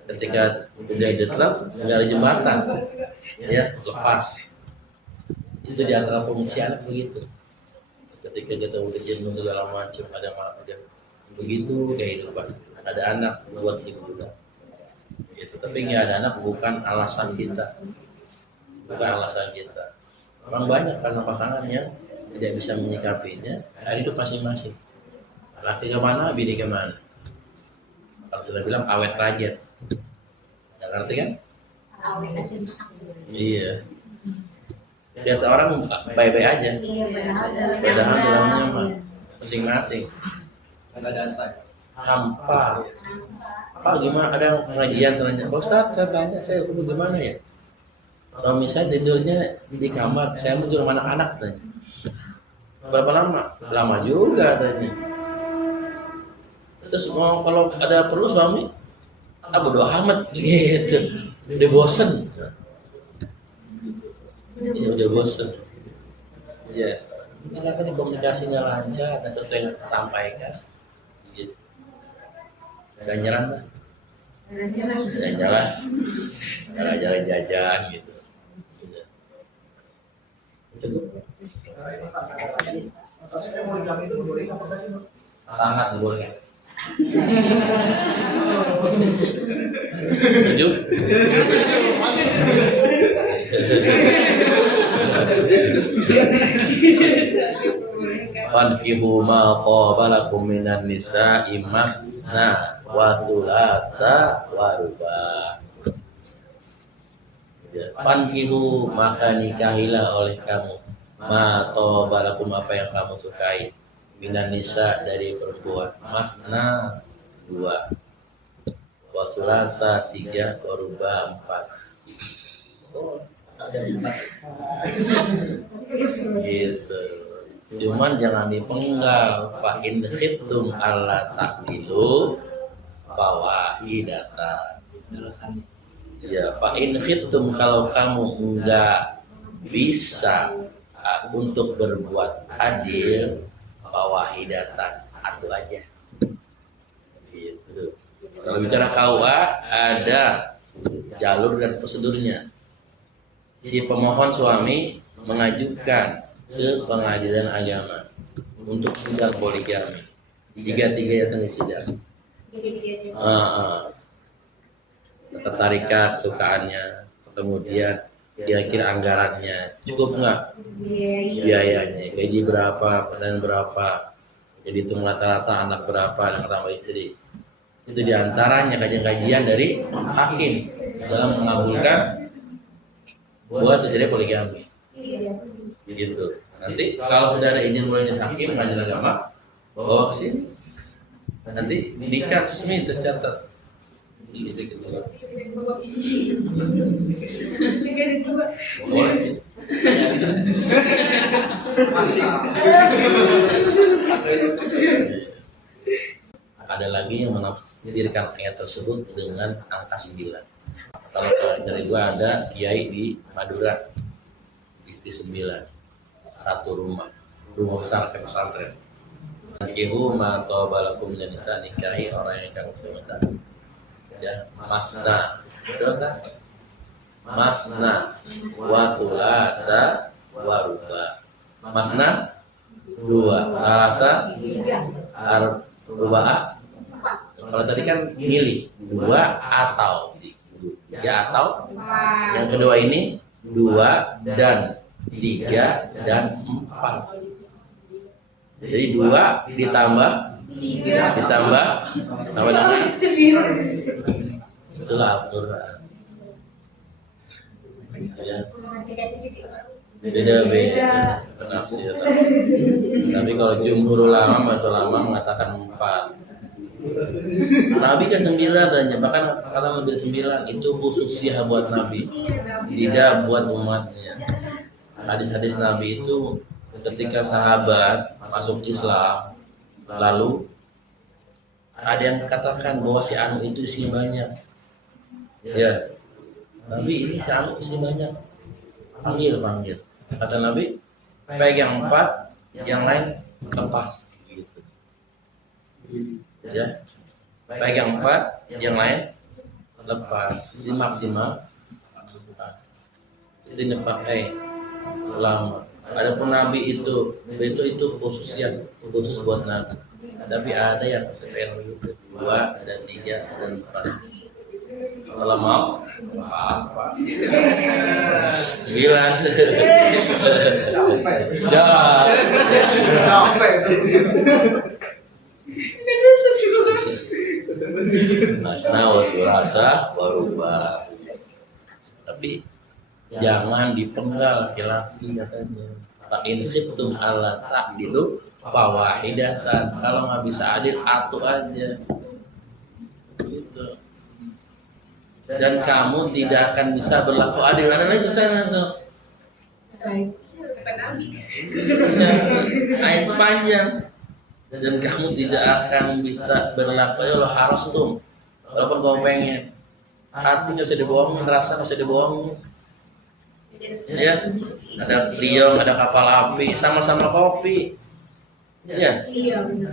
Ketika udah detrap, nggak ada jembatan, ya lepas. Itu di antara fungsi anak begitu. Ketika kita udah jenuh segala macam, ada begitu kehidupan. Ada anak buat hiburan. Gitu. Tapi nggak ada anak bukan alasan kita, bukan alasan kita. Orang banyak karena pasangan yang tidak bisa menyikapinya. Hidup masing-masing. Laki kemana, bini kemana. Kalau sudah bilang awet rajin, nggak ngerti kan? Awet aja rusak. Iya. Lihat orang baik-baik aja. Iya, Padahal dalamnya mah masing-masing. Ada dantai. Hampa. Pak gimana? Ada pengajian selanjutnya. Pak Ustadz, saya tanya, saya gimana ya? Kalau misalnya tidurnya di kamar, saya mau tidur sama anak-anak tanya. Berapa lama? Lama juga tanya. Terus mau kalau ada perlu suami, bodo amat gitu. Udah bosen. Ya udah bosen. Ya, ini katanya komunikasinya lancar, dan sesuatu yang disampaikan. Gitu. Gak nyerah lah. Gak jalan. Jalan jajan gitu. Cukup. Maksudnya poligami itu boleh apa sih? Sangat boleh. Setuju? Fankihu ma qabalakum minan nisa'i masna wa thulatha wa ruba'. Fankihu maka nikahilah oleh kamu ma qabalakum apa yang kamu sukai minan nisa dari perempuan, masna 2, wa thulatha 3, wa ruba' 4. Oh, ada 4. Gitu. Cuman jangan dipenggal. Fa in khiftum alla ta'dilu fawahidatan. Ya, fa in khiftum kalau kamu enggak bisa untuk berbuat adil, fawahidatan, satu aja. Gitu. Kalau bicara KUA ada jalur dan prosedurnya. Si pemohon suami mengajukan ke pengadilan agama untuk sidang poligami. 3-3 yang sidang. Ketertarikan, kesukaannya, kemudian kira-kira anggarannya cukup nggak? Biayanya, gaji berapa, dan berapa, jadi hitung rata-rata anak berapa dan tambah istri. Itu diantaranya kajian-kajian dari hakim dalam mengabulkan buat terjadi poligami. Gitu. Nanti kalau sudah ada izin mulai dari hakim pengadilan agama, bawa ke sini. Nanti nikah resmi tercatat. Istri kedua. Boleh sih. Ada lagi yang menafsirkan ayat tersebut dengan angka 9. Kalau dari gua ada kiai di Madura, istri 9, satu rumah besar kayak pesantren. Kihu ma tawabalakum min nisa, nikahi orang yang kamu minta. Ya, masna, betul kan? Masna wa sulasa waruba. Masna 2, salasa arbaa. Kalau tadi kan milih 2 atau 3 atau. Yang kedua ini 2 dan 3 dan 4. Jadi 2 ditambah apa namanya? Itulah Al-Quran. Ya. Beda penafsiran. Tapi kalau jumhur ulama mengatakan 4. Nabi kan 9 dan bahkan kata lebih 9 itu khususnya buat Nabi, tidak buat umatnya. Hadis-hadis Nabi itu ketika sahabat masuk Islam, lalu ada yang katakan bahwa si anu itu isinya banyak. Ya, Nabi ini si anu isinya banyak. Panggil. Kata Nabi, pegang 4, yang lain lepas. Gitu. Ya, pegang 4, yang lain lepas. Ini maksimal. Itu dipakai selama. Adapun Nabi itu khusus buat Nabi. Tapi ada yang sepele juga 2 dan 3 dan 4. Kalau mau 9. Masna wa surasa waruba. Tapi jangan dipenggal laki-laki katanya. Fa in khiftum alla ta'dilu fawahidatan. Kalau nggak bisa adil, atu aja. Gitu. Dan kamu tidak akan bisa berlaku adil. Ada lagi sana tuh. Ayat panjang. Dan kamu tidak akan bisa berlaku. Ya Allah harus tuh. Walaupun kamu pengen. Hati nggak bisa dibohongin, rasa nggak bisa dibohongin. Ya, ada liong, ada kapal api, sama-sama kopi. Ya,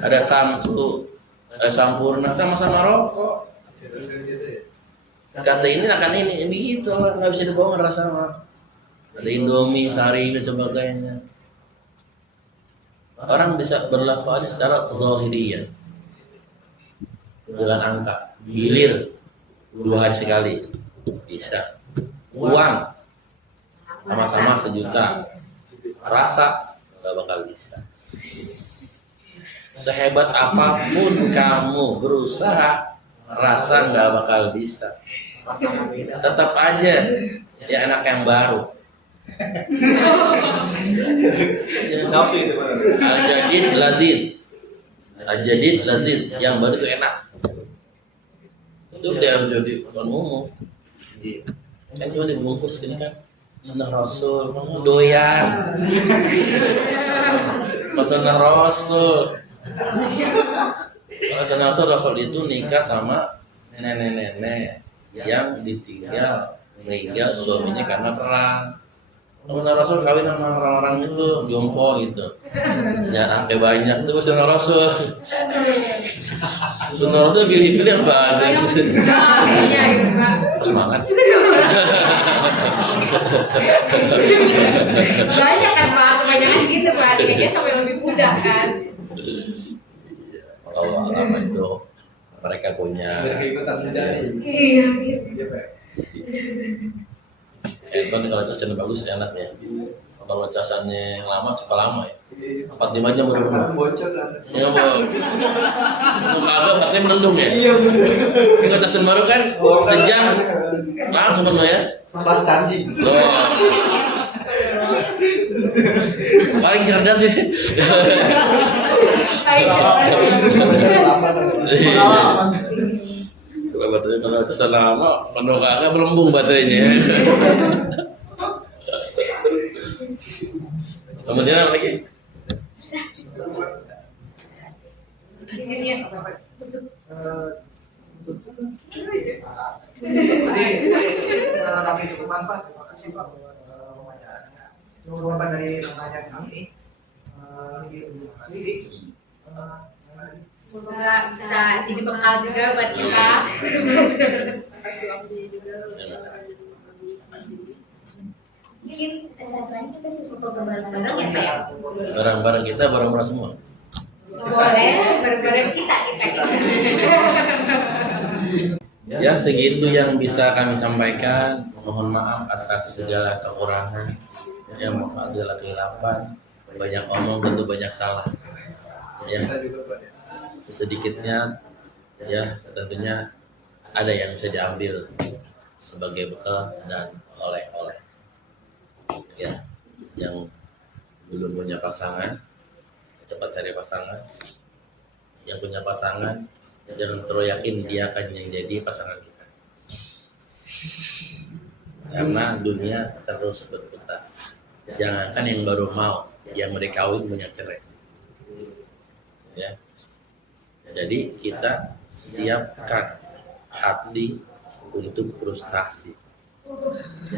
ada Samsu, ada Sampurna, sama-sama rokok. Kata ini akan ini begitu, nggak bisa dibohongin rasa mah. Ada Indomie, Sari dan sebagainya. Orang bisa berlaku adil secara zahiriyah dengan angka, gilir 2 hari sekali bisa. Uang sama-sama 1 juta, rasa nggak bakal bisa. Sehebat apapun kamu berusaha, rasa nggak bakal bisa. Tetap aja ya anak yang baru. Al-jadid ladid yang baru itu enak. Itu dia jadi umum. Kan cuma dibungkus gini kan. Sunnah Rasul, doyan. Sunnah Rasul. Kalau Sunnah Rasul itu nikah sama nenek-nenek yang ditinggal meninggal suaminya karena perang. Sunnah Rasul kawin sama orang-orang itu jompo gitu. Jangan sampai banyak tuh Sunnah Rasul. Sunnah Rasul pilih-pilih yang bagus. Semangat. Banyak kan Pak, kebanyakan gitu Pak, kayaknya sampai lebih mudah kan. Kalau lama itu mereka punya handphone kalau casannya bagus enak ya. Kalau casannya lama suka lama ya. 4-5 jam baru bocor kan. Iya bos. Muka agak katanya melendung ya. Iya benar. Kalau casan baru kan sejam langsung kan ya. Pas canggih. Paling cerdas sih. Kalau baterainya kalau casan lama, penuh kagak melembung baterainya. Kemudian apa lagi? Kami cukup manfaat. Terima kasih Pak pembacaannya. Jawaban dari pertanyaan kami ini. Semoga bisa jadi bekal juga buat kita. Terima kasih waktunya juga. Terima kasih. bikin acara ini kita sesuatu bareng-bareng ya Pak ya? Barang-barang kita barang-barang semua. Boleh, bareng-bareng kita. Ya segitu yang bisa kami sampaikan. Mohon maaf atas segala kekurangan, ya mohon maaf segala keilapan. Banyak omong tentu banyak salah. Ya Kita juga Pak. sedikitnya ya tentunya ada yang bisa diambil sebagai bekal dan oleh-oleh. Ya yang belum punya pasangan cepat cari pasangan. Yang punya pasangan jangan terlalu yakin dia akan yang jadi pasangan kita. Karena dunia terus berputar. Jangankan yang baru mau, yang udah kawin punya cerai. Ya. Jadi kita siapkan hati untuk frustasi.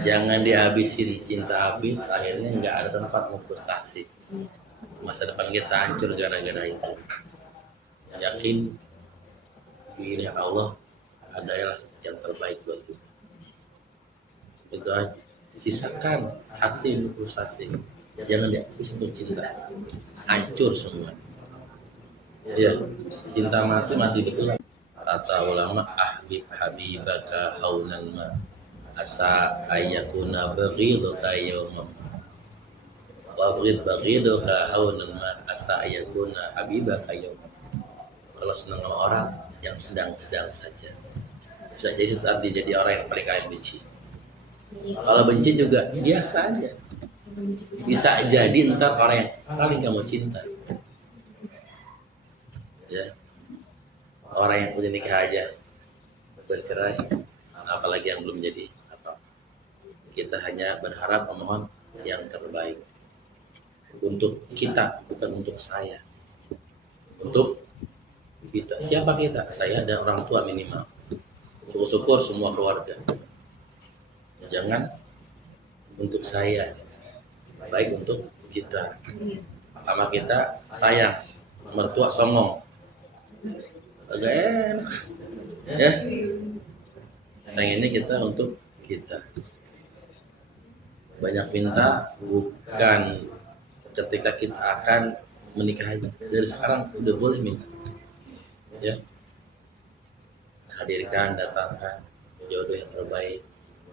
Jangan dihabisin cinta habis, akhirnya nggak ada tempat mau frustasi. Masa depan kita hancur gara-gara itu. Yakin pilih Allah adalah yang terbaik buat kita. Itu aja. Sisakan hati untuk frustasi. Jangan dihabis untuk cinta. Hancur semua. Ya, cinta mati betul. Kata ulama ahbib habibaka haunan ma asa ayyakuna baghiduka yawma wa baghiduka haunan ma asa ayyakuna habibaka yawma. Kalau senang sama orang yang sedang-sedang saja, bisa jadi saat dia jadi orang yang paling kalian benci. Kalau benci juga biasa aja, bisa jadi ntar orang yang paling kamu cinta. Ya, orang yang punya nikah aja bercerai, apalagi yang belum jadi apa. Kita hanya berharap memohon yang terbaik untuk kita, bukan untuk saya. Untuk kita, siapa kita? Saya dan orang tua minimal. Syukur-syukur semua keluarga. Jangan untuk saya, baik untuk kita. Sama kita sayang, mertua songong. Agak enak. Ya. Pengennya kita untuk kita. Banyak minta bukan ketika kita akan menikah aja. Dari sekarang udah boleh minta. Ya, hadirkan, datangkan jodoh yang terbaik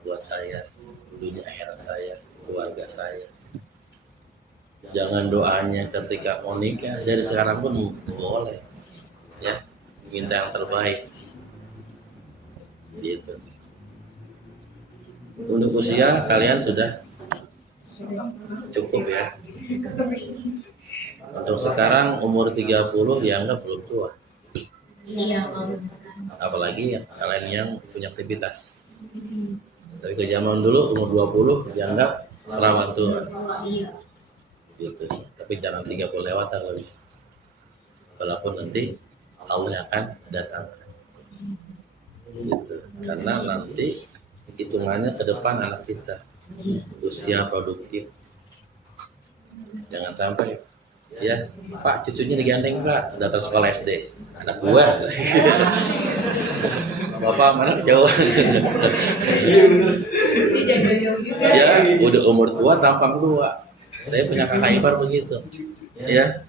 buat saya, dunia akhirat saya, keluarga saya. Jangan doanya ketika mau nikah, dari sekarang pun boleh, ya, minta yang terbaik, gitu. Untuk usia kalian sudah cukup ya. Untuk sekarang umur 30 dianggap belum tua. Iya, kalau sekarang. Apalagi kalian yang punya aktivitas. Tapi ke zaman dulu umur 20 dianggap rawan tua. Iya. Gitu. Tapi jangan 30 lewat kalau bisa. Walaupun nanti Allah akan datangkan. Gitu. Karena nanti hitungannya ke depan anak kita. Usia produktif. Jangan sampai ya, Pak cucunya digandeng Pak, datang sekolah SD. Anak gua. Bapak mana kejauhan. Ya, udah umur tua tampang tua. Saya punya kakak ipar begitu. Ya.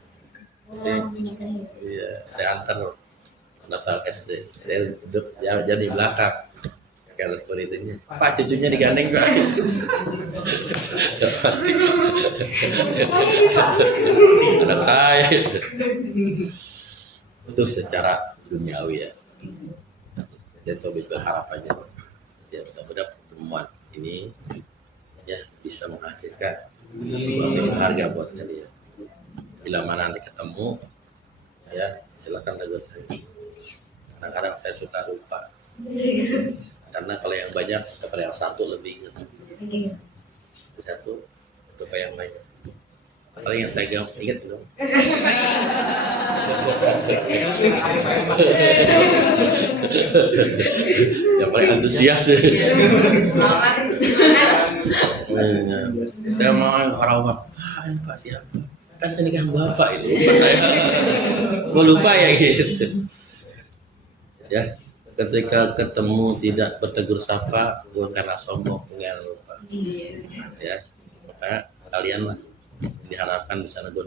Iya, saya antar daftar SD. Saya duduk jadi di belakang. Kalau seperti itu, Pak cucunya digandeng Pak. Anak saya. Itu secara duniawi ya. Dia coba berharap aja. Ya mudah-mudahan pertemuan ini ya bisa menghasilkan sesuatu berharga buat kalian. Bila mana nanti ketemu, ya silakan tegur saya. Kadang-kadang saya suka lupa. Karena kalau yang banyak kepada yang satu lebih ingat. Satu kepada yang banyak. Apalagi yang saya ingat dong. Yang paling antusias. Saya mau orang Pak siapa? Kan saya nikah Bapak itu. Gue lupa ya gitu. Ya. Ketika ketemu tidak bertegur sapa, bukan karena sombong, bukan lupa. Ya, kayak kalian lah, diharapkan di sana gue